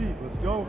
feet. Let's go.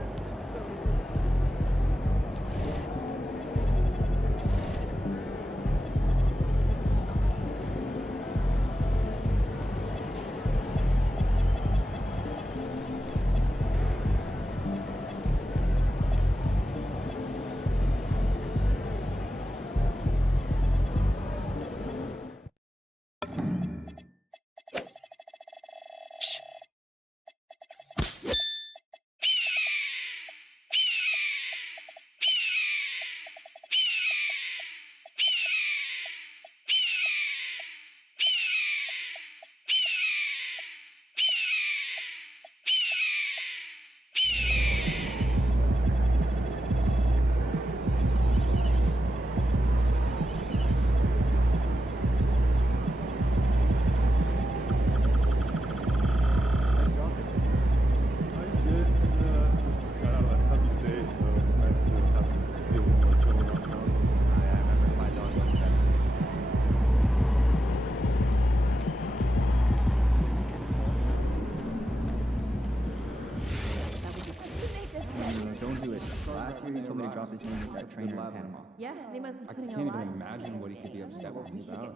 Yeah, they must be putting I can't even imagine what he could be upset with me about.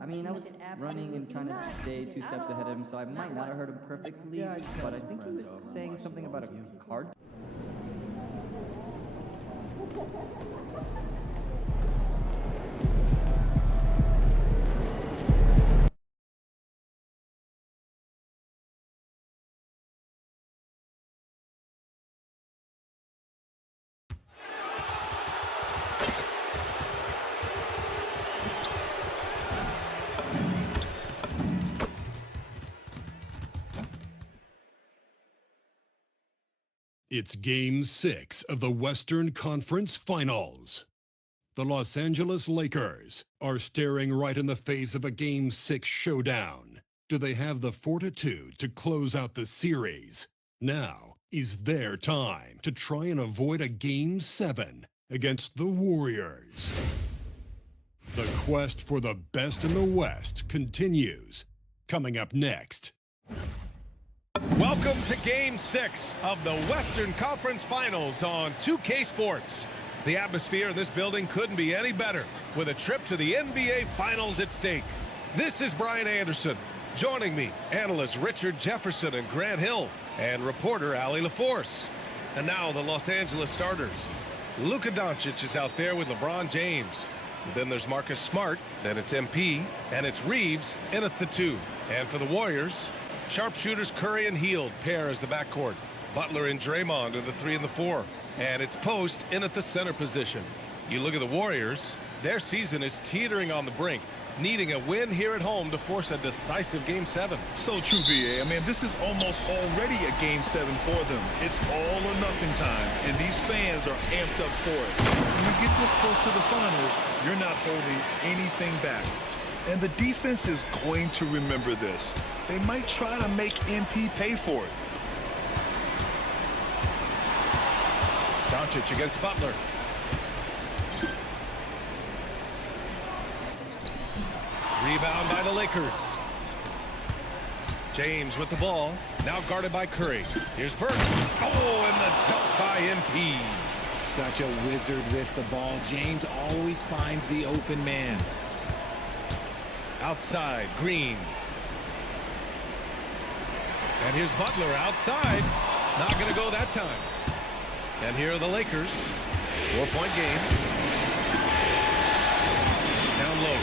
I mean, I was running and trying to stay 2 steps ahead of him, so I might not have heard him perfectly, but I think he was saying something about a card. It's Game 6 of the Western Conference Finals. The Los Angeles Lakers are staring right in the face of a Game 6 showdown. Do they have the fortitude to close out the series? Now is their time to try and avoid a Game 7 against the Warriors. The quest for the best in the West continues. Coming up next. Welcome to Game 6 of the Western Conference Finals on 2K Sports. The atmosphere in this building couldn't be any better, with a trip to the NBA Finals at stake. This is Brian Anderson. Joining me, analysts Richard Jefferson and Grant Hill, and reporter Allie LaForce. And now the Los Angeles starters. Luka Doncic is out there with LeBron James. Then there's Marcus Smart, then it's MP, and it's Reeves in at the 2. And for the Warriors, sharpshooters Curry and Hield pair as the backcourt. Butler and Draymond are the 3 and the 4. And it's Post in at the center position. You look at the Warriors, their season is teetering on the brink, needing a win here at home to force a decisive Game 7. So true, BA. I mean, this is almost already a Game 7 for them. It's all or nothing time, and these fans are amped up for it. When you get this close to the finals, you're not holding anything back. And the defense is going to remember this. They might try to make MP pay for it. Doncic against Butler. Rebound by the Lakers. James with the ball. Now guarded by Curry. Here's Burke. Oh, and the dunk by MP. Such a wizard with the ball. James always finds the open man. Outside, Green. And here's Butler outside. Not going to go that time. And here are the Lakers. 4-point game. Down low.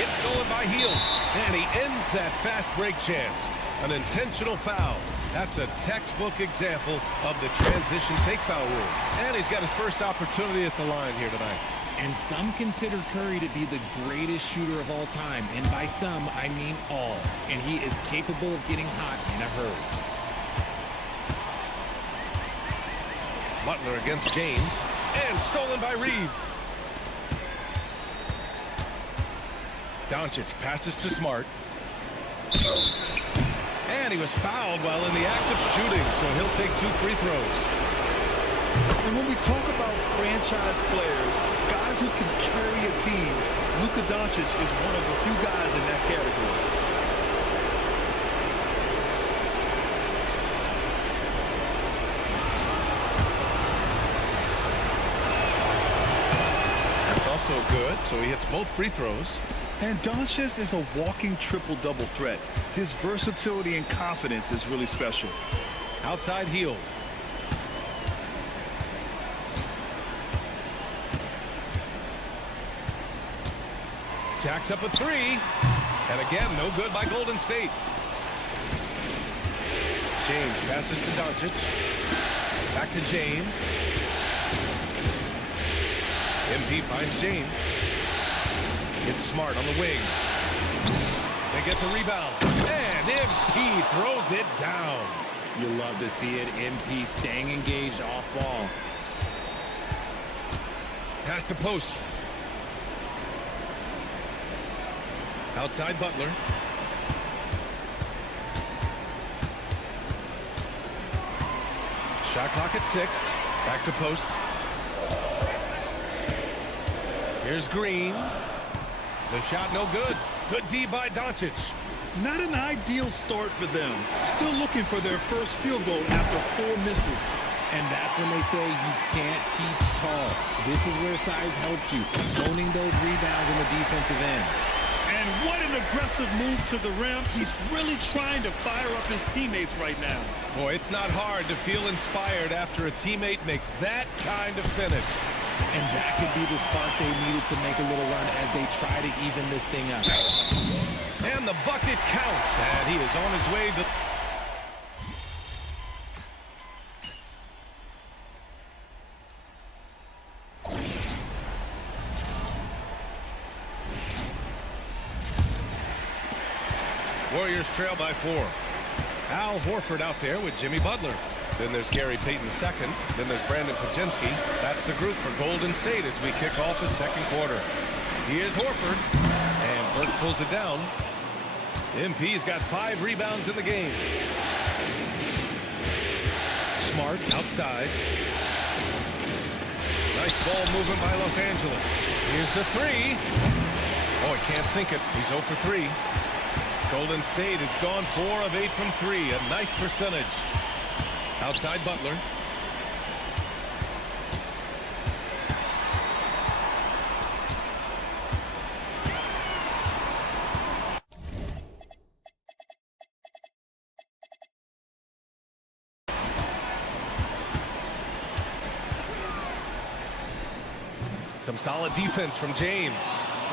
Gets stolen by Hield. And he ends that fast break chance. An intentional foul. That's a textbook example of the transition take foul rule. And he's got his first opportunity at the line here tonight. And some consider Curry to be the greatest shooter of all time. And by some, I mean all. And he is capable of getting hot in a hurry. Butler against James. And stolen by Reeves. Doncic passes to Smart. And he was fouled while in the act of shooting, so he'll take 2 free throws. And when we talk about franchise players, guys who can carry a team, Luka Doncic is one of the few guys in that category. good, so he hits both free throws. And Doncic is a walking triple-double threat. His versatility and confidence is really special. Outside heel. Jacks up a three. And again, no good by Golden State. James passes to Doncic. Back to James. MP finds James. It's Smart on the wing. They get the rebound. And MP throws it down. You love to see it. MP staying engaged off ball. Pass to post. Outside Butler. Shot clock at 6. Back to post. Here's Green. The shot no good. Good D by Doncic. Not an ideal start for them. Still looking for their first field goal after 4 misses. And that's when they say you can't teach tall. This is where size helps you. Owning those rebounds in the defensive end. And what an aggressive move to the rim. He's really trying to fire up his teammates right now. Boy, it's not hard to feel inspired after a teammate makes that kind of finish. And that could be the spark they needed to make a little run as they try to even this thing up. And the bucket counts. And he is on his way to... Warriors trail by 4. Al Horford out there with Jimmy Butler. Then there's Gary Payton II. Then there's Brandon Podziemski. That's the group for Golden State as we kick off the second quarter. Here's Horford. And Burke pulls it down. MP's got 5 rebounds in the game. Smart outside. Nice ball movement by Los Angeles. Here's the 3. Oh, he can't sink it. He's 0 for 3. Golden State has gone 4 of 8 from 3. A nice percentage. Outside Butler. Some solid defense from James.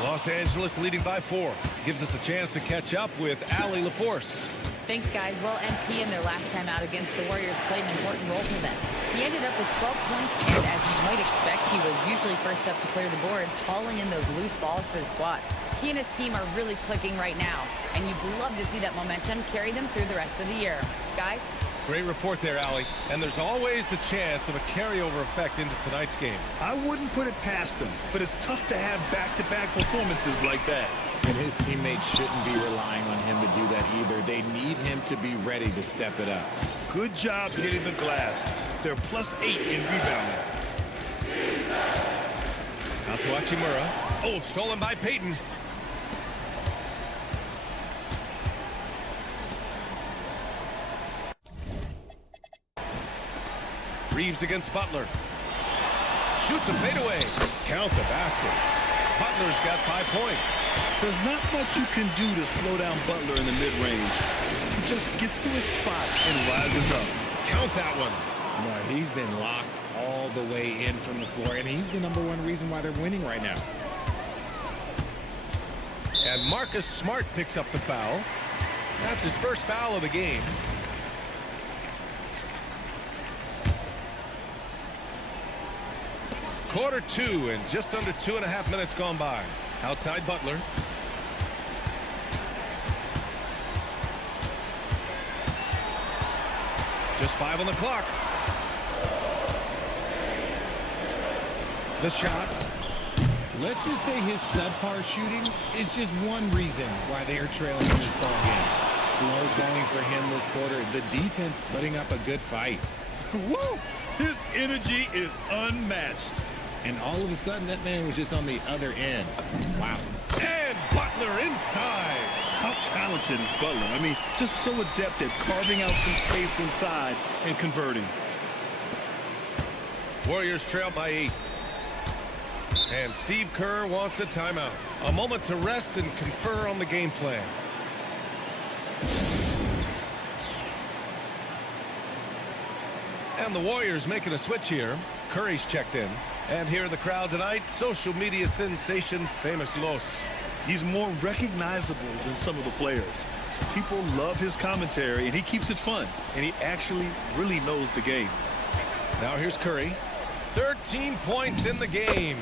Los Angeles leading by 4. Gives us a chance to catch up with Allie LaForce. Thanks, guys. Well, MP in their last time out against the Warriors played an important role for them. He ended up with 12 points, and as you might expect, he was usually first up to clear the boards, hauling in those loose balls for the squad. He and his team are really clicking right now, and you'd love to see that momentum carry them through the rest of the year. Guys? Great report there, Allie. And there's always the chance of a carryover effect into tonight's game. I wouldn't put it past him, but it's tough to have back-to-back performances like that. And his teammates shouldn't be relying on him to do that either. They need him to be ready to step it up. Good job hitting the glass. They're +8 in rebounding. Out to Hachimura. Oh, stolen by Payton. Reeves against Butler. Shoots a fadeaway. Count the basket. Butler's got 5 points. There's not much you can do to slow down Butler in the mid-range. He just gets to his spot and rises up. Count that one. No, he's been locked all the way in from the floor, and he's the #1 reason why they're winning right now. And Marcus Smart picks up the foul. That's his first foul of the game. Quarter 2 and just under 2.5 minutes gone by. Outside Butler. Just 5 on the clock. The shot. Let's just say his subpar shooting is just one reason why they are trailing in this ball game. Slow going for him this quarter. The defense putting up a good fight. Woo! His energy is unmatched. And all of a sudden, that man was just on the other end. Wow. And Butler inside. How talented is Butler? I mean, just so adept at carving out some space inside and converting. Warriors trail by 8. And Steve Kerr wants a timeout. A moment to rest and confer on the game plan. And the Warriors making a switch here. Curry's checked in. And here in the crowd tonight, social media sensation Famous Los. He's more recognizable than some of the players. People love his commentary, and he keeps it fun. And he actually really knows the game. Now here's Curry. 13 points in the game.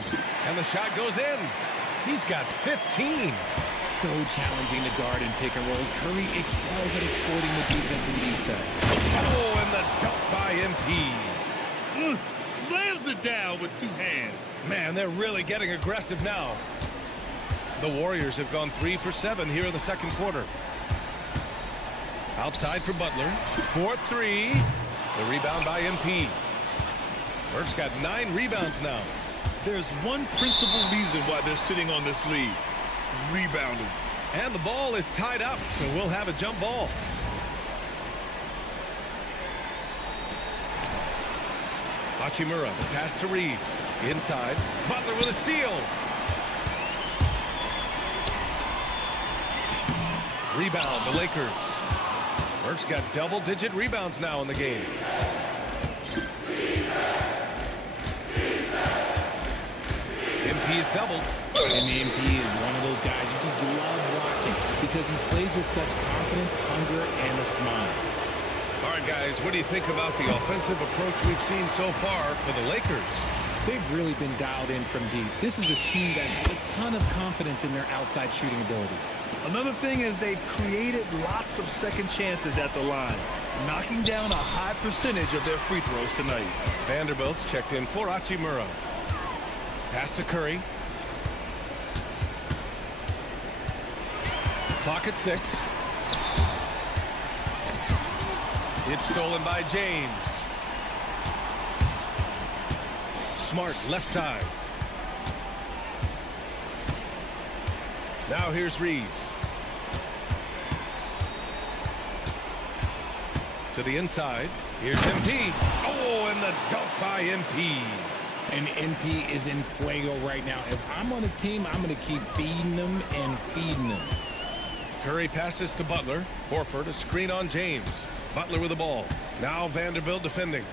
And the shot goes in. He's got 15. So challenging to guard and pick and rolls. Curry excels at exploiting the defense in these sets. Oh, and the dunk by MP. Slams it down with two hands. Man, they're really getting aggressive now. The Warriors have gone 3 for 7 here in the second quarter. Outside for Butler. 4-3. The rebound by MP. Burke's got 9 rebounds now. There's one principal reason why they're sitting on this lead. Rebounding. And the ball is tied up, so we'll have a jump ball. Hachimura, the pass to Reeves. Inside. Butler with a steal. Rebound, the Lakers. Burke's got double-digit rebounds now in the game. MP is doubled. And the MP is one of those guys you just love watching because he plays with such confidence, hunger, and a smile. All right, guys, what do you think about the offensive approach we've seen so far for the Lakers? They've really been dialed in from deep. This is a team that has a ton of confidence in their outside shooting ability. Another thing is they've created lots of second chances at the line, knocking down a high percentage of their free throws tonight. Vanderbilt's checked in for Hachimura. Pass to Curry. Clock at 6. It's stolen by James. Smart left side. Now here's Reeves. To the inside. Here's MP. Oh, and the dunk by MP. And MP is in fuego right now. If I'm on his team, I'm going to keep feeding them and feeding them. Curry passes to Butler. Horford, a screen on James. Butler with the ball. Now Vanderbilt defending.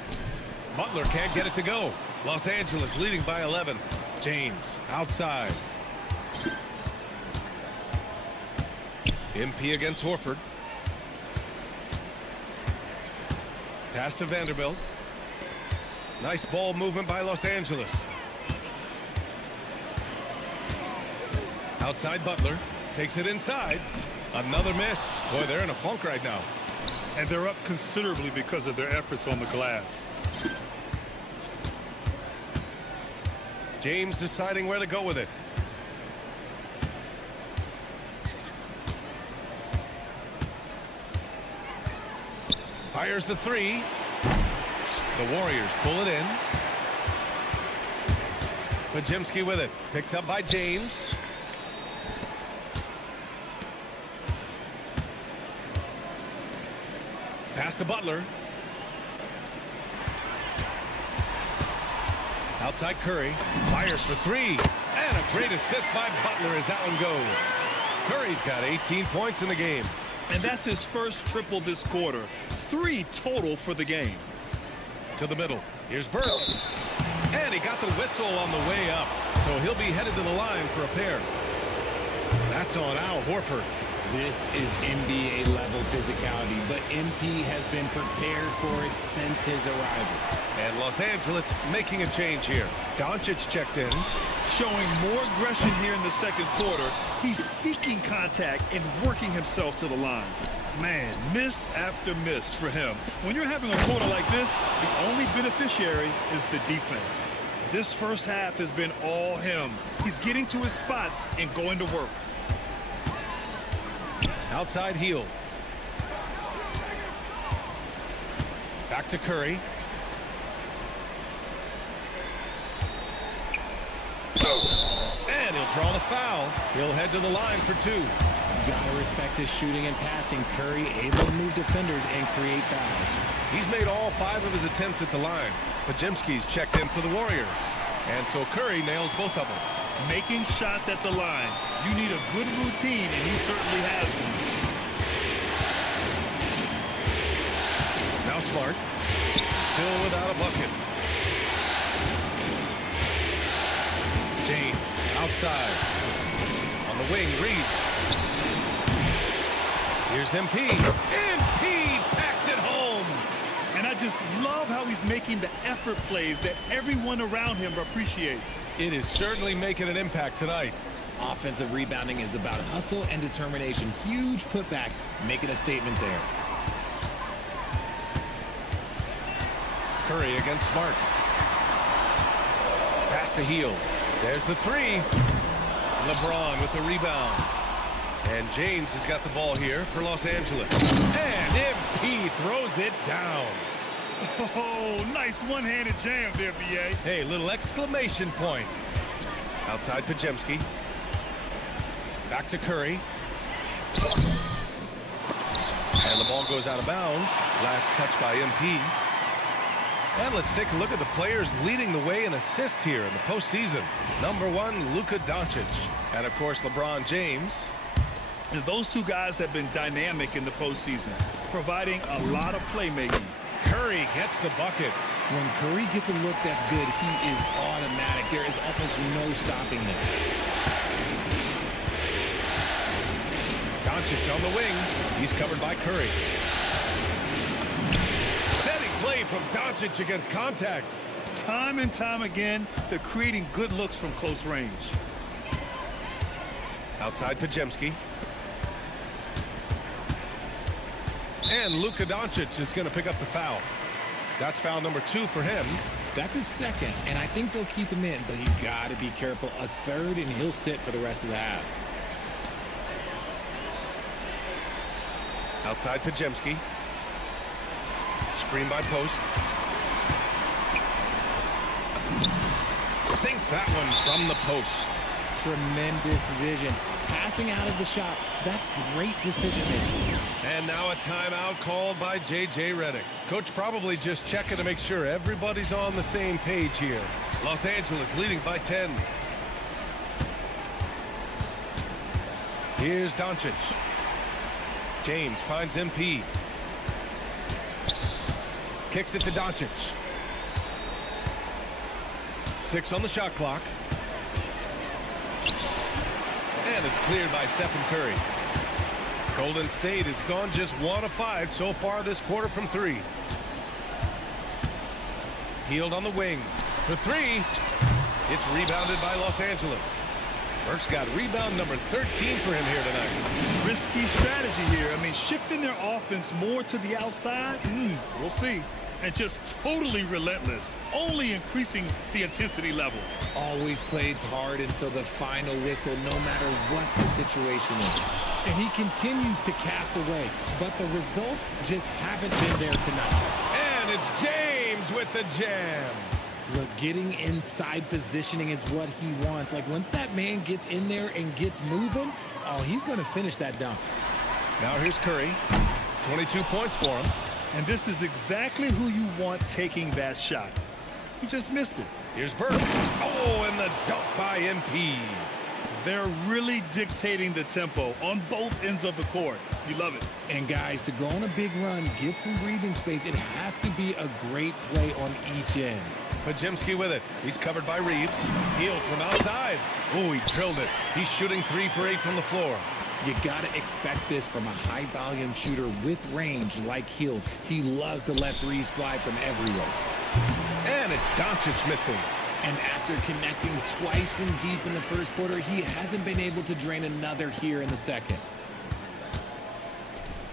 Butler can't get it to go. Los Angeles leading by 11. James outside. MP against Horford. Pass to Vanderbilt. Nice ball movement by Los Angeles. Outside Butler. Takes it inside. Another miss. Boy, they're in a funk right now. And they're up considerably because of their efforts on the glass. James deciding where to go with it. Fires the 3. The Warriors pull it in. Podziemski with it. Picked up by James. Pass to Butler. Outside Curry. Fires for 3. And a great assist by Butler as that one goes. Curry's got 18 points in the game. And that's his first triple this quarter. 3 total for the game. To the middle. Here's Burke. And he got the whistle on the way up. So he'll be headed to the line for a pair. That's on Al Horford. This is NBA-level physicality, but MP has been prepared for it since his arrival. And Los Angeles making a change here. Doncic checked in. Showing more aggression here in the second quarter. He's seeking contact and working himself to the line. Man, miss after miss for him. When you're having a quarter like this, the only beneficiary is the defense. This first half has been all him. He's getting to his spots and going to work. Outside heel. Back to Curry. And he'll draw the foul. He'll head to the line for 2. Gotta respect his shooting and passing. Curry able to move defenders and create fouls. He's made all 5 of his attempts at the line. Podziemski's checked in for the Warriors. And so Curry nails both of them. Making shots at the line. You need a good routine, and he certainly has one. Now Smart. Still without a bucket. James outside. On the wing, Reeves. Here's MP. MP packs it home. And I just love how he's making the effort plays that everyone around him appreciates. It is certainly making an impact tonight. Offensive rebounding is about hustle and determination. Huge putback, making a statement there. Curry against Smart. Pass to Hield. There's the three. LeBron with the rebound. And James has got the ball here for Los Angeles. And MP throws it down. Oh, nice one-handed jam there, B.A. Hey, little exclamation point. Outside Pajemski. Back to Curry. And the ball goes out of bounds. Last touch by MP. And let's take a look at the players leading the way in assists here in the postseason. Number 1, Luka Doncic. And, of course, LeBron James. And those two guys have been dynamic in the postseason, providing a lot of playmaking. Curry gets the bucket. When Curry gets a look that's good, he is automatic. There is almost no stopping him. Doncic on the wing. He's covered by Curry. Steady play from Doncic against contact. Time and time again, they're creating good looks from close range. Outside Pajemski. And Luka Doncic is going to pick up the foul. That's foul number 2 for him. That's his second, and I think they'll keep him in, but he's got to be careful. A third, and he'll sit for the rest of the half. Outside Pajemski. Screen by Post. Sinks that one from the post. Tremendous vision. Passing out of the shot. That's great decision making. And now a timeout called by J.J. Redick. Coach probably just checking to make sure everybody's on the same page here. Los Angeles leading by 10. Here's Doncic. James finds MP. Kicks it to Doncic. 6 on the shot clock. And it's cleared by Stephen Curry. Golden State has gone just 1 of 5 so far this quarter from 3. Hield on the wing for 3. It's rebounded by Los Angeles. Burke's got rebound number 13 for him here tonight. Risky strategy here. I mean, shifting their offense more to the outside, we'll see. And just totally relentless, only increasing the intensity level. Always plays hard until the final whistle, no matter what the situation is. And he continues to cast away, but the results just haven't been there tonight. And it's James with the jam. Look, getting inside positioning is what he wants. Like, once that man gets in there and gets moving, oh, he's going to finish that dunk. Now here's Curry. 22 points for him. And this is exactly who you want taking that shot. He just missed it. Here's Burke. Oh, and the dunk by MP. They're really dictating the tempo on both ends of the court. You love it. And guys, to go on a big run, get some breathing space, it has to be a great play on each end. Pajemski with it. He's covered by Reeves. Hield from outside. Oh, he drilled it. He's shooting 3 for 8 from the floor. You got to expect this from a high-volume shooter with range like Hield. He loves to let threes fly from everywhere. And it's Doncic missing. And after connecting twice from deep in the first quarter, he hasn't been able to drain another here in the second.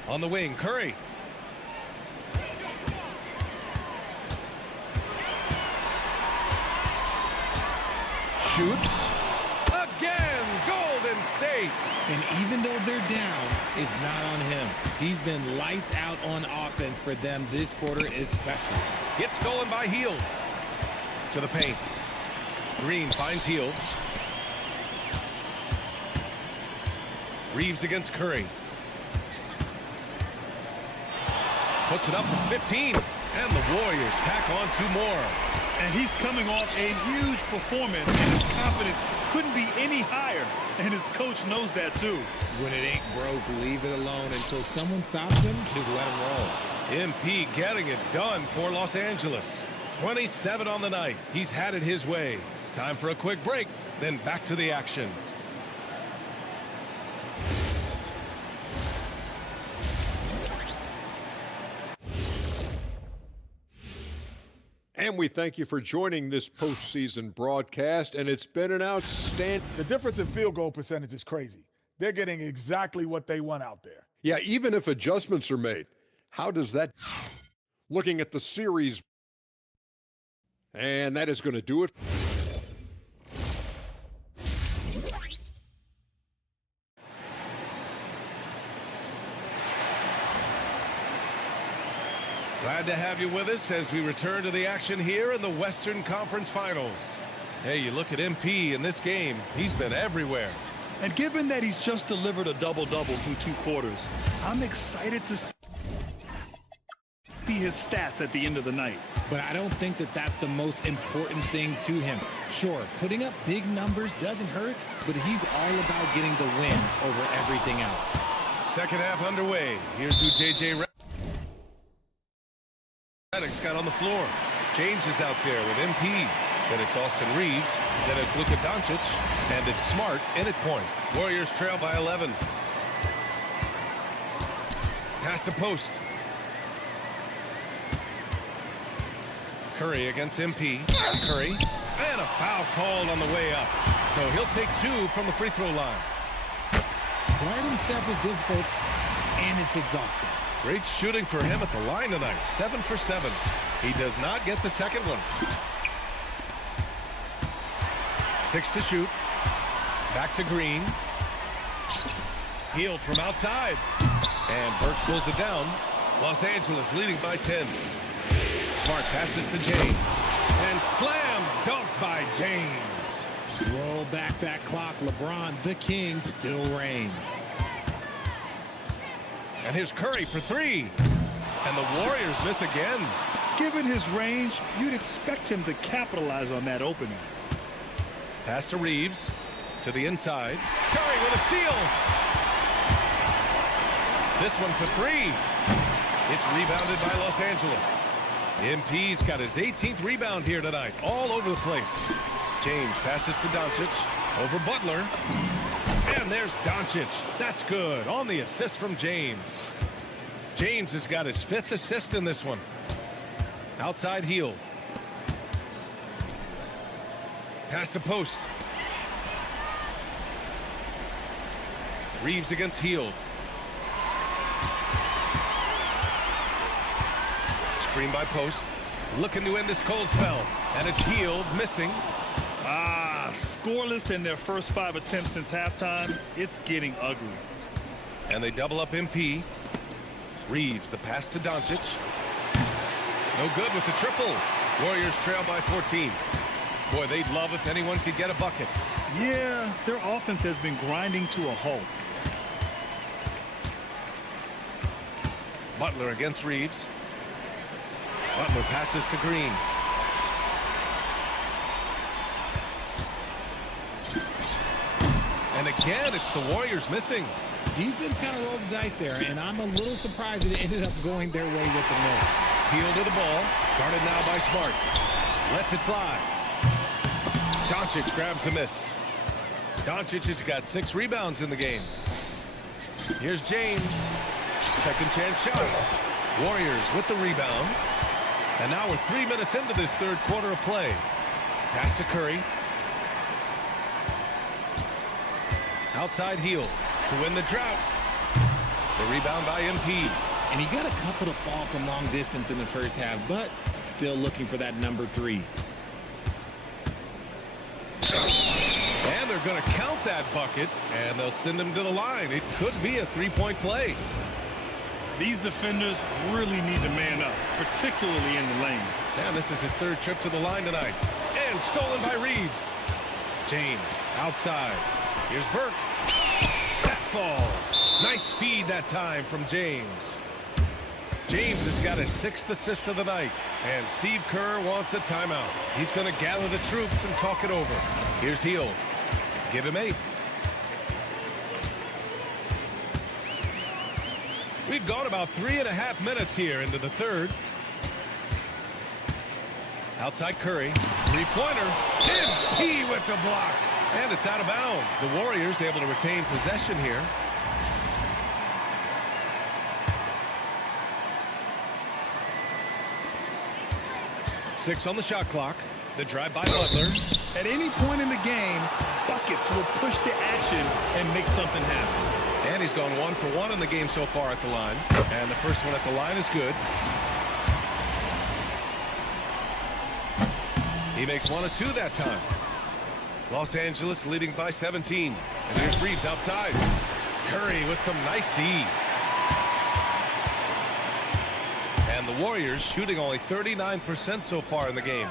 On the wing, Curry. Shoots. Again, Golden State. And even though they're down, it's not on him. He's been lights out on offense for them this quarter especially. Gets stolen by Hield. To the paint. Green finds Hield. Reeves against Curry. Puts it up from 15. And the Warriors tack on 2 more. And he's coming off a huge performance, and his confidence couldn't be any higher. And his coach knows that too. When it ain't broke, leave it alone until someone stops him. Just let him roll. MP getting it done for Los Angeles. 27 on the night. He's had it his way. Time for a quick break, then back to the action. And we thank you for joining this postseason broadcast, and it's been an outstanding... The difference in field goal percentage is crazy. They're getting exactly what they want out there. Yeah, even if adjustments are made, how does that... Looking at the series, and that is going to do it. Glad to have you with us as we return to the action here in the Western Conference Finals. Hey, you look at MP in this game, he's been everywhere. And given that he's just delivered a double-double through 2 quarters, I'm excited to see his stats at the end of the night. But I don't think that that's the most important thing to him. Sure, putting up big numbers doesn't hurt, but he's all about getting the win over everything else. Second half underway. Here's who J.J. Redick's got on the floor. James is out there with MP. Then it's Austin Reeves. Then it's Luka Doncic. And it's Smart in at point. Warriors trail by 11. Pass to post. Curry against MP. Curry. And a foul called on the way up. So he'll take 2 from the free throw line. Guarding Steph is difficult, and it's exhausting. Great shooting for him at the line tonight. 7 for 7. He does not get the second one. 6 to shoot. Back to Green. Hield from outside. And Burke pulls it down. Los Angeles leading by 10. Smart passes to James. And slam dunk by James. Roll back that clock. LeBron, the king, still reigns. And here's Curry for 3. And the Warriors miss again. Given his range, you'd expect him to capitalize on that opening. Pass to Reeves. To the inside. Curry with a steal. This one for 3. It's rebounded by Los Angeles. MP's got his 18th rebound here tonight. All over the place. James passes to Doncic. Over Butler. And there's Doncic. That's good. On the assist from James. James has got his 5th assist in this one. Outside heel. Pass to post. Reeves against Hield. Screen by post. Looking to end this cold spell. And it's Hield missing. Scoreless in their first 5 attempts since halftime. It's getting ugly. And they double up MP. Reeves, the pass to Doncic. No good with the triple. Warriors trail by 14. Boy, they'd love if anyone could get a bucket. Yeah, their offense has been grinding to a halt. Butler against Reeves. Butler passes to Green. And again, it's the Warriors missing. Defense kind of rolled the dice there, and I'm a little surprised that it ended up going their way with the miss. Heel to the ball. Guarded now by Smart. Lets it fly. Doncic grabs the miss. Doncic has got 6 rebounds in the game. Here's James. Second chance shot. Warriors with the rebound. And now we're 3 minutes into this third quarter of play. Pass to Curry. Outside heel to win the drought. The rebound by MP. And he got a couple to fall from long distance in the first half, but still looking for that number 3. And they're going to count that bucket, and they'll send him to the line. It could be a 3-point play. These defenders really need to man up, particularly in the lane. And this is his 3rd trip to the line tonight. And stolen by Reeves. James outside. Here's Burke. That falls. Nice feed that time from James. James has got his 6th assist of the night. And Steve Kerr wants a timeout. He's going to gather the troops and talk it over. Here's Hield. Give him 8. We've gone about 3.5 minutes here into the third. Outside Curry. Three-pointer. MP with the block. And it's out of bounds. The Warriors able to retain possession here. Six on the shot clock. The drive by Butler. At any point in the game, buckets will push the action and make something happen. And he's gone 1 for 1 in the game so far at the line. And the first one at the line is good. He makes 1 of 2 that time. Los Angeles leading by 17. And here's Reeves outside. Curry with some nice D. And the Warriors shooting only 39% so far in the game.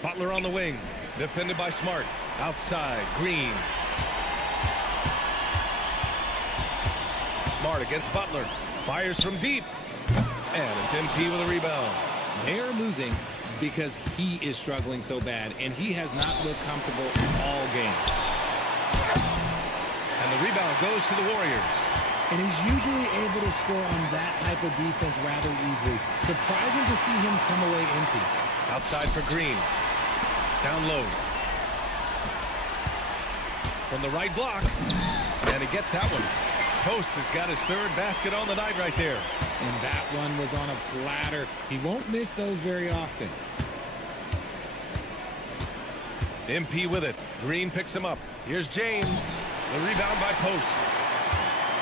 Butler on the wing. Defended by Smart. Outside, Green. Smart against Butler. Fires from deep. And it's MP with a rebound. They're losing because he is struggling so bad, and he has not looked comfortable all game. And the rebound goes to the Warriors. And he's usually able to score on that type of defense rather easily. Surprising to see him come away empty. Outside for Green. Down low. From the right block. And he gets that one. Post has got his 3rd basket on the night right there. And that one was on a platter. He won't miss those very often. MP with it. Green picks him up. Here's James. The rebound by Post.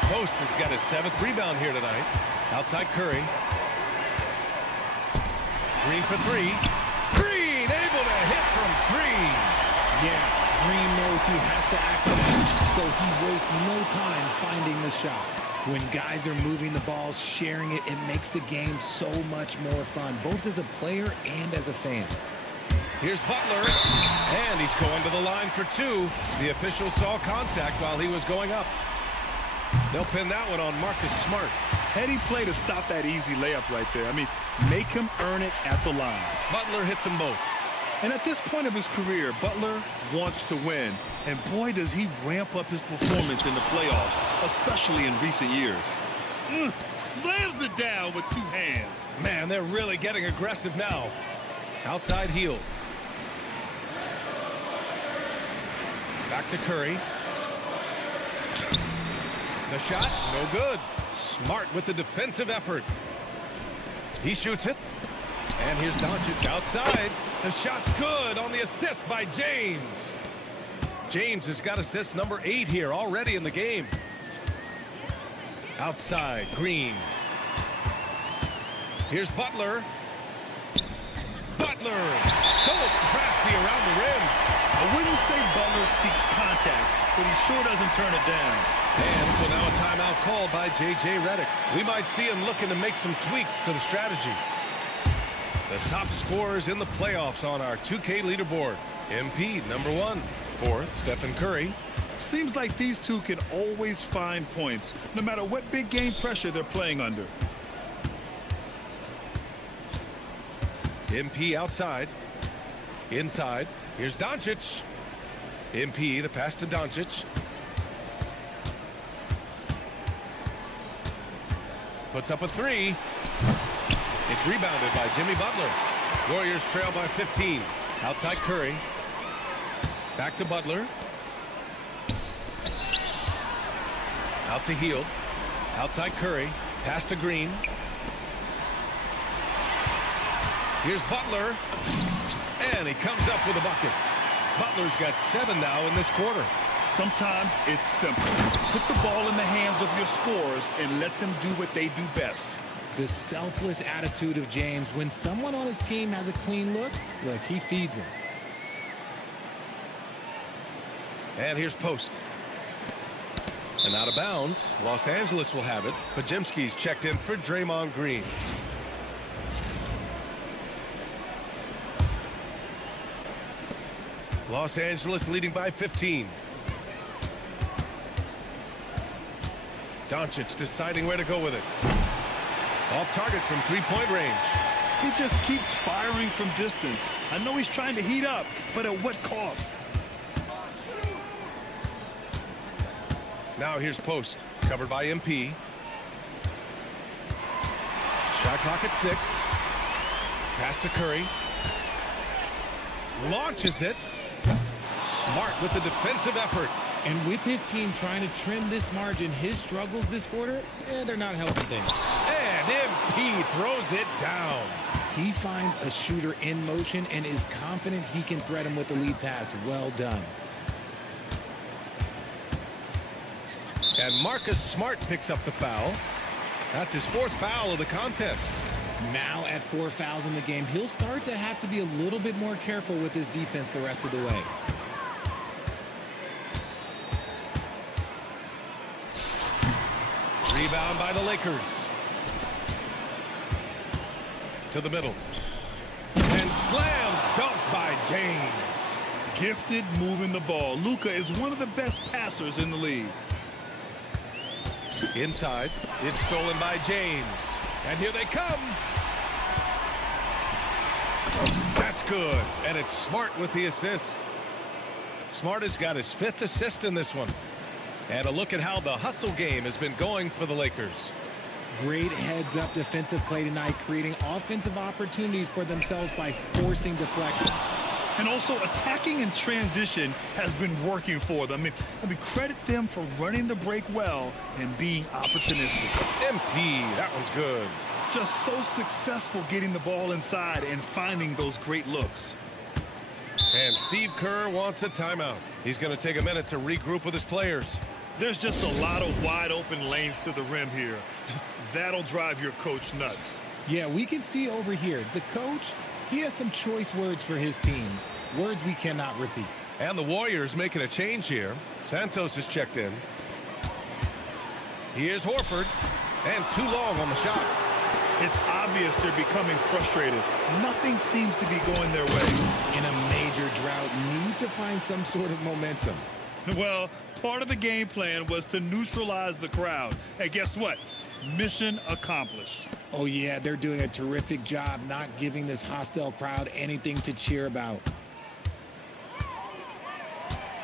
Post has got his 7th rebound here tonight. Outside Curry. Green for 3. Green able to hit from 3. Yeah, Green knows he has to act fast, so he wastes no time finding the shot. When guys are moving the ball, sharing it, it makes the game so much more fun, both as a player and as a fan. Here's Butler, and he's going to the line for 2. The official saw contact while he was going up. They'll pin that one on Marcus Smart. Heady play to stop that easy layup right there. I mean, make him earn it at the line. Butler hits them both. And at this point of his career, Butler wants to win. And boy, does he ramp up his performance in the playoffs, especially in recent years. Slams it down with 2 hands. Man, they're really getting aggressive now. Outside Hield. Back to Curry. The shot, no good. Smart with the defensive effort. He shoots it. And here's Doncic outside. The shot's good on the assist by James. James has got assist number 8 here already in the game. Outside, Green. Here's Butler. Butler, so crafty around the rim. I wouldn't say Butler seeks contact, but he sure doesn't turn it down. And so now a timeout called by J.J. Redick. We might see him looking to make some tweaks to the strategy. The top scorers in the playoffs on our 2K leaderboard. MP, number 1. 4th, Stephen Curry. Seems like these two can always find points, no matter what big game pressure they're playing under. MP outside. Inside. Here's Doncic. MP, the pass to Doncic. Puts up a 3. It's rebounded by Jimmy Butler. Warriors trail by 15. Outside Curry. Back to Butler. Out to Hield. Outside Curry. Pass to Green. Here's Butler. And he comes up with a bucket. Butler's got 7 now in this quarter. Sometimes it's simple. Put the ball in the hands of your scorers and let them do what they do best. The selfless attitude of James. When someone on his team has a clean look, he feeds him. And here's Post. And out of bounds. Los Angeles will have it. Pajemski's checked in for Draymond Green. Los Angeles leading by 15. Doncic deciding where to go with it. Off target from three-point range. He just keeps firing from distance. I know he's trying to heat up, but at what cost? Now here's Post, covered by MP. Shot clock at 6. Pass to Curry. Launches it. Smart with the defensive effort. And with his team trying to trim this margin, his struggles this quarter, they're not helping things. And MP throws it down. He finds a shooter in motion and is confident he can thread him with the lead pass. Well done. And Marcus Smart picks up the foul. That's his 4th foul of the contest. Now at 4 fouls in the game, he'll start to have to be a little bit more careful with his defense the rest of the way. Rebound by the Lakers. To the middle. And slam dunk by James. Gifted moving the ball. Luka is one of the best passers in the league. Inside. It's stolen by James. And here they come. That's good. And it's Smart with the assist. Smart has got his 5th assist in this one. And a look at how the hustle game has been going for the Lakers. Great heads-up defensive play tonight, creating offensive opportunities for themselves by forcing deflections. And also attacking in transition has been working for them. I mean, credit them for running the break well and being opportunistic. MP, that one's good. Just so successful getting the ball inside and finding those great looks. And Steve Kerr wants a timeout. He's going to take a minute to regroup with his players. There's just a lot of wide open lanes to the rim here. That'll drive your coach nuts. Yeah, we can see over here, the coach, he has some choice words for his team. Words we cannot repeat. And the Warriors making a change here. Santos is checked in. Here's Horford. And too long on the shot. It's obvious they're becoming frustrated. Nothing seems to be going their way. In a major drought, need to find some sort of momentum. Well, part of the game plan was to neutralize the crowd. And guess what? Mission accomplished. Oh, yeah, they're doing a terrific job not giving this hostile crowd anything to cheer about.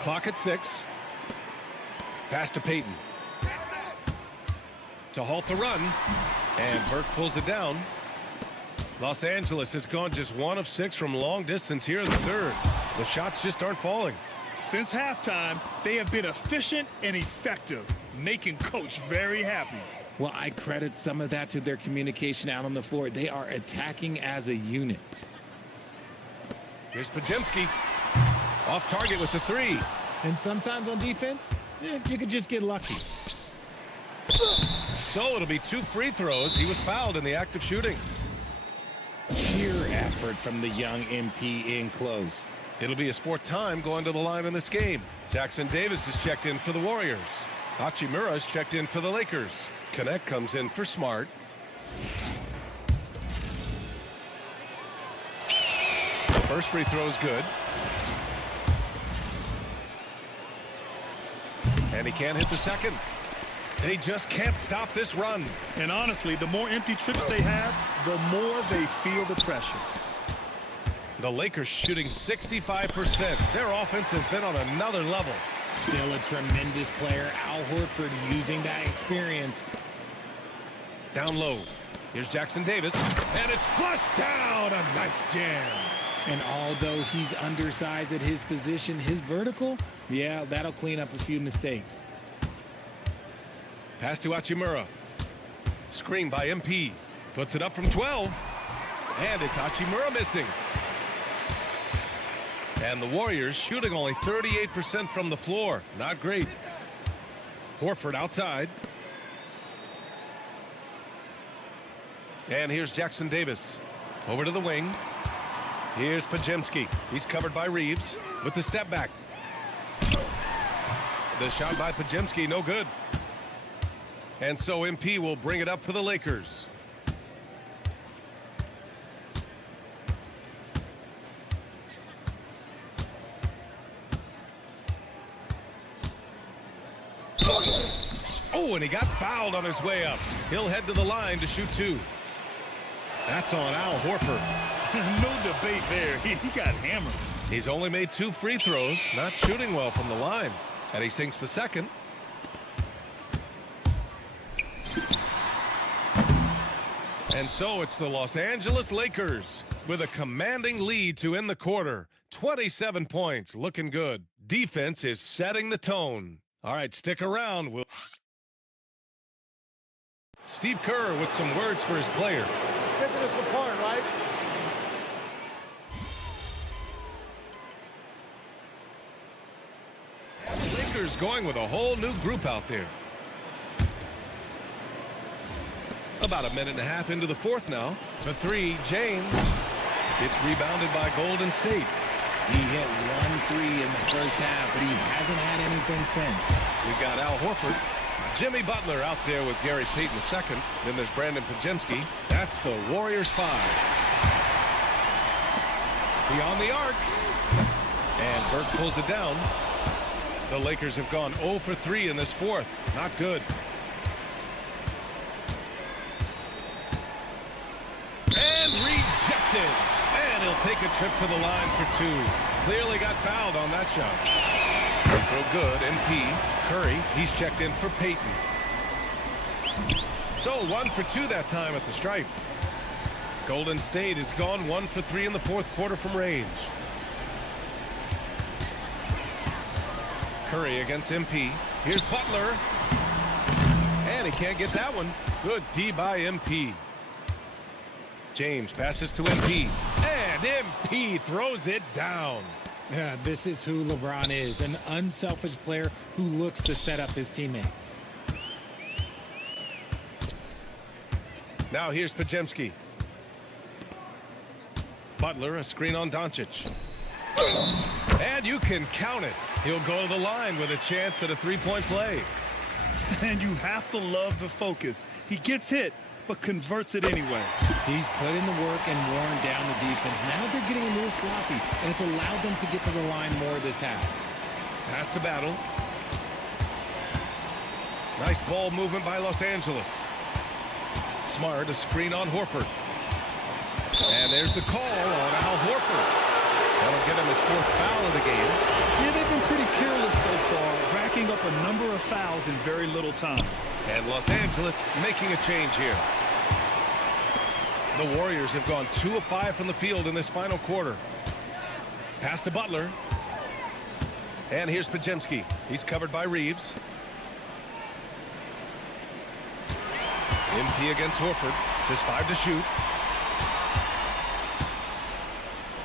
Clock at 6. Pass to Payton. To halt the run. And Burke pulls it down. Los Angeles has gone just 1 of 6 from long distance here in the 3rd. The shots just aren't falling. Since halftime, they have been efficient and effective, making Coach very happy. Well, I credit some of that to their communication out on the floor. They are attacking as a unit. Here's Podziemski. Off target with the 3. And sometimes on defense, you could just get lucky. So it'll be 2 free throws. He was fouled in the act of shooting. Sheer effort from the young MP in close. It'll be his 4th time going to the line in this game. Jackson Davis is checked in for the Warriors. Hachimura is checked in for the Lakers. Connect comes in for Smart. The first free throw is good. And he can't hit the second. They just can't stop this run. And honestly, the more empty trips they have, the more they feel the pressure. The Lakers shooting 65%. Their offense has been on another level. Still a tremendous player. Al Horford using that experience. Down low. Here's Jackson Davis. And it's flushed down. A nice jam. And although he's undersized at his position, his vertical, yeah, that'll clean up a few mistakes. Pass to Hachimura. Screen by MP. Puts it up from 12. And it's Hachimura missing. And the Warriors shooting only 38% from the floor. Not great. Horford outside. And here's Jackson Davis. Over to the wing. Here's Podziemski. He's covered by Reeves with the step back. The shot by Podziemski, no good. And so MP will bring it up for the Lakers. Oh, and he got fouled on his way up. He'll head to the line to shoot 2. That's on Al Horford. No debate there. He got hammered. He's only made 2 free throws, not shooting well from the line. And he sinks the second. And so it's the Los Angeles Lakers with a commanding lead to end the quarter. 27 points, looking good. Defense is setting the tone. All right, stick around. Steve Kerr with some words for his players. Picking us apart, right? Lakers going with a whole new group out there. About a minute and a half into the fourth now. The 3, James. It's rebounded by Golden State. He hit 1 3 in the first half, but he hasn't had anything since. We've got Al Horford. Jimmy Butler out there with Gary Payton II. Then there's Brandon Pajemski. That's the Warriors 5. Beyond the arc. And Burke pulls it down. The Lakers have gone 0 for 3 in this fourth. Not good. And rejected. And he'll take a trip to the line for 2. Clearly got fouled on that shot. Free throw good. MP. Curry. He's checked in for Payton. So 1 for 2 that time at the stripe. Golden State has gone 1 for 3 in the fourth quarter from range. Curry against MP. Here's Butler. And he can't get that one. Good D by MP. James passes to MP. And MP throws it down. Yeah, this is who LeBron is, an unselfish player who looks to set up his teammates. Now here's Pajemski. Butler, a screen on Doncic. And you can count it. He'll go to the line with a chance at a 3-point play. And you have to love the focus. He gets hit, but converts it anyway. He's put in the work and worn down the defense. Now they're getting a little sloppy, and it's allowed them to get to the line more this half. Pass to Battle. Nice ball movement by Los Angeles. Smart, a screen on Horford. And there's the call on Al Horford. That'll get him his 4th foul of the game. Yeah, they've been pretty careless so far, racking up a number of fouls in very little time. And Los Angeles making a change here. The Warriors have gone 2 of 5 from the field in this final quarter. Pass to Butler. And here's Pajemski. He's covered by Reeves. MP against Horford. Just 5 to shoot.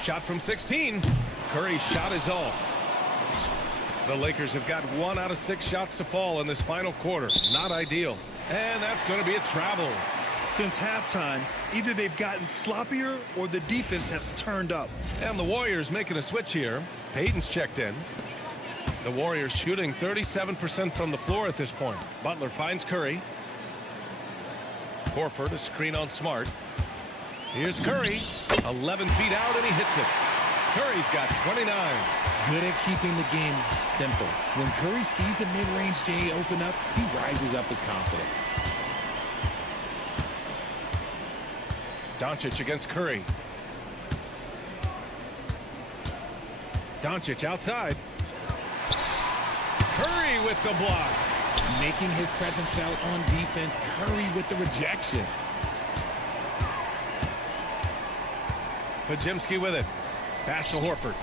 Shot from 16. Curry's shot is off. The Lakers have got 1 out of 6 shots to fall in this final quarter. Not ideal. And that's going to be a travel. Since halftime, either they've gotten sloppier or the defense has turned up. And the Warriors making a switch here. Payton's checked in. The Warriors shooting 37% from the floor at this point. Butler finds Curry. Horford, a screen on Smart. Here's Curry. 11 feet out, and he hits it. Curry's got 29. Good at keeping the game simple. When Curry sees the mid-range J open up, he rises up with confidence. Doncic against Curry. Doncic outside. Curry with the block. Making his presence felt on defense. Curry with the rejection. Pajemski with it. Pass to Horford.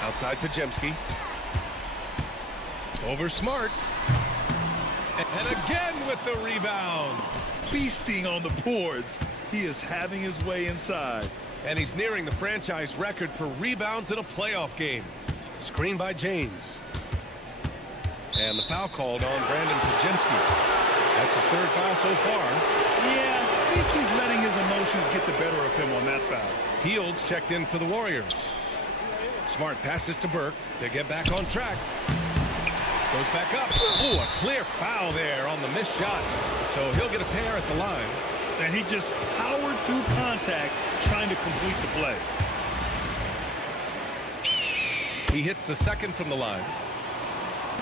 Outside Pajemski. Over Smart. And again with the rebound. Feasting on the boards. He is having his way inside. And he's nearing the franchise record for rebounds in a playoff game. Screen by James. And the foul called on Brandon Pajemski. That's his 3rd foul so far. Yeah, I think he's letting his emotions get the better of him on that foul. Fields checked in for the Warriors. Smart passes to Burke to get back on track. Goes back up. Oh, a clear foul there on the missed shot. So he'll get a pair at the line. And he just powered through contact trying to complete the play. He hits the second from the line.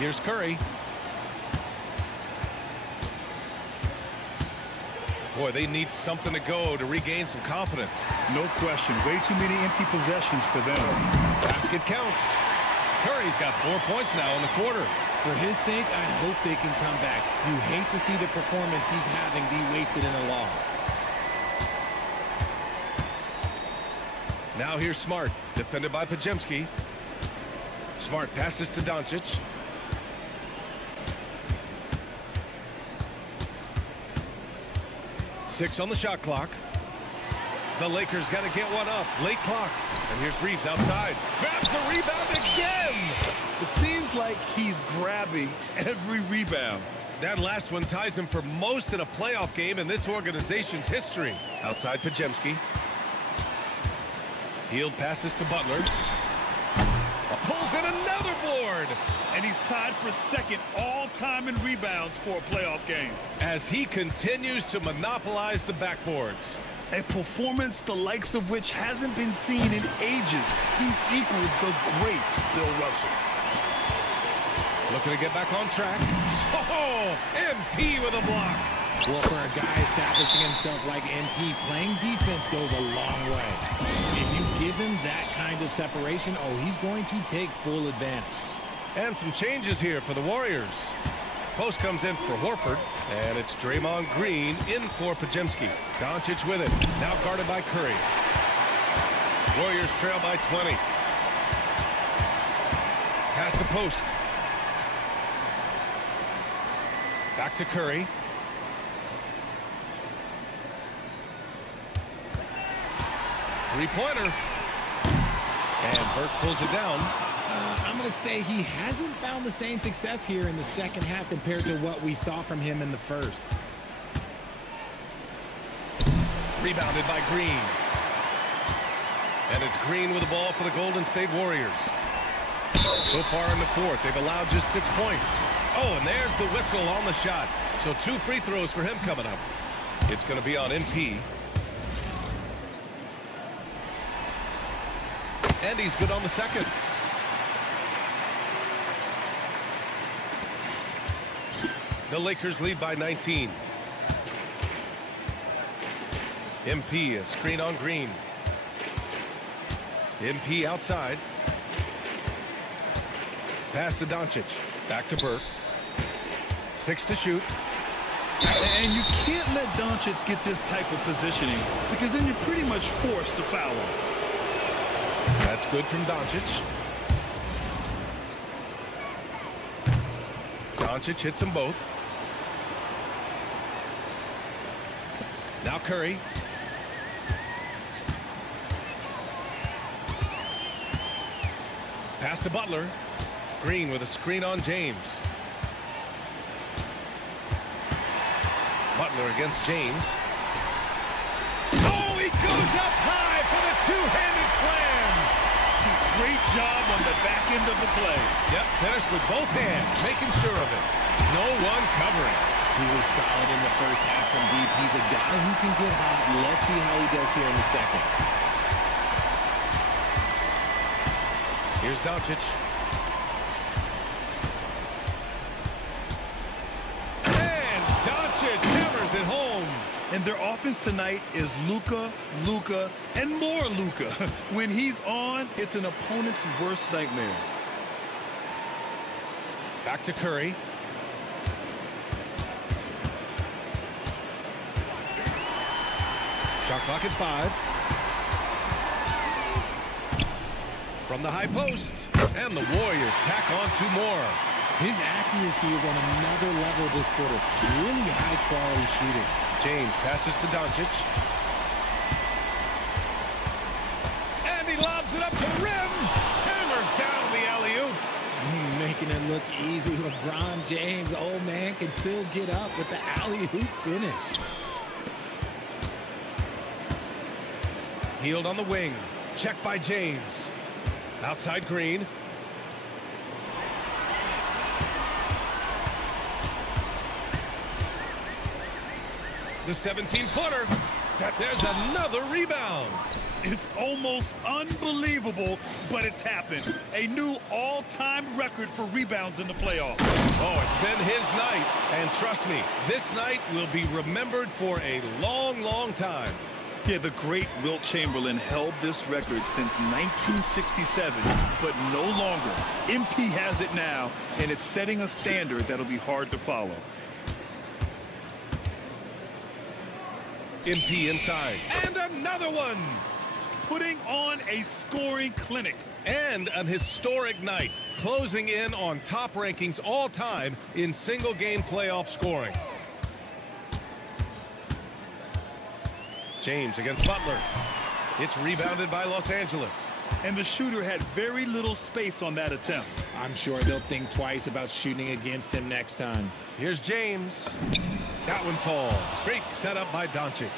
Here's Curry. Boy, they need something to go to regain some confidence. No question. Way too many empty possessions for them. Basket counts. Curry's got 4 points now in the quarter. For his sake, I hope they can come back. You hate to see the performance he's having be wasted in a loss. Now here's Smart, defended by Podziemski. Smart passes to Doncic. Six on the shot clock. The Lakers got to get one up. Late clock. And here's Reeves outside. Grabs the rebound again. It seems like he's grabbing every rebound. That last one ties him for most in a playoff game in this organization's history. Outside Podziemski. Hield passes to Butler. Pulls in another board. And he's tied for second all-time in rebounds for a playoff game. As he continues to monopolize the backboards. A performance the likes of which hasn't been seen in ages. He's equaled the great Bill Russell. Looking to get back on track. Oh, MP with a block. Well, for a guy establishing himself like MP, playing defense goes a long way. If you give him that kind of separation, oh, he's going to take full advantage. And some changes here for the Warriors. Post comes in for Horford, and it's Draymond Green in for Podziemski. Doncic with it, now guarded by Curry. Warriors trail by 20. Pass to post. Back to Curry. Three-pointer. And Burke pulls it down. I'm going to say he hasn't found the same success here in the second half compared to what we saw from him in the first. Rebounded by Green. And it's Green with the ball for the Golden State Warriors. So far in the fourth, they've allowed just 6 points. Oh, and there's the whistle on the shot. So 2 free throws for him coming up. It's going to be on MP. And he's good on the second. The Lakers lead by 19. MP, a screen on Green. MP outside. Pass to Doncic. Back to Burke. 6 to shoot. And you can't let Doncic get this type of positioning because then you're pretty much forced to foul him. That's good from Doncic. Doncic hits them both. Now Curry. Pass to Butler. Green with a screen on James. Butler against James. Oh, he goes up high for the two-handed slam. Great job on the back end of the play. Yep, finished with both hands, making sure of it. No one covering. He was solid in the first half from deep. He's a guy who can get hot. Let's see how he does here in the second. Here's Doncic. And Doncic hammers it home. And their offense tonight is Luka, Luka, and more Luka. When he's on, it's an opponent's worst nightmare. Back to Curry. Shot clock at 5. From the high post. And the Warriors tack on 2 more. His accuracy is on another level this quarter. Really high quality shooting. James passes to Doncic. And he lobs it up to the rim. Hammers down the alley-oop. Making it look easy. LeBron James, old man, can still get up with the alley-oop finish. Hield on the wing. Check by James. Outside Green. The 17-footer. There's another rebound. It's almost unbelievable, but it's happened. A new all-time record for rebounds in the playoffs. Oh, it's been his night. And trust me, this night will be remembered for a long, long time. Yeah, the great Wilt Chamberlain held this record since 1967, but no longer. MP has it now, and it's setting a standard that'll be hard to follow. MP inside. And another one. Putting on a scoring clinic. And an historic night, closing in on top rankings all time in single-game playoff scoring. James against Butler. It's rebounded by Los Angeles. And the shooter had very little space on that attempt. I'm sure they'll think twice about shooting against him next time. Here's James. That one falls. Great setup by Doncic.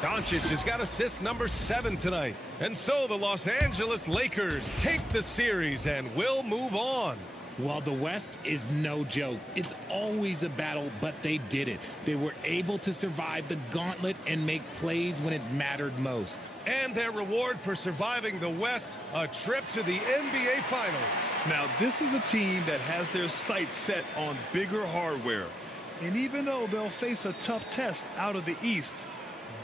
Doncic has got assist number 7 tonight. And so the Los Angeles Lakers take the series and will move on. Well, the West is no joke. It's always a battle, but they did it. They were able to survive the gauntlet and make plays when it mattered most. And their reward for surviving the West, a trip to the NBA Finals. Now, this is a team that has their sights set on bigger hardware. And even though they'll face a tough test out of the East,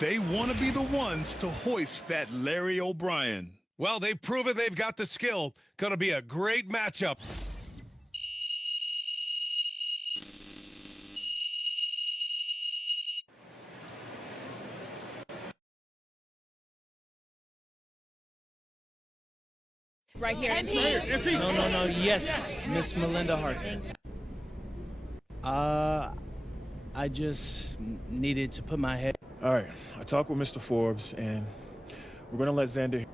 they want to be the ones to hoist that Larry O'Brien. Well, they've proven they've got the skill. Going to be a great matchup. Right here. MP. No. Yes, Miss Melinda Hart. I just needed to put my head. All right, I talked with Mr. Forbes, and we're going to let Xander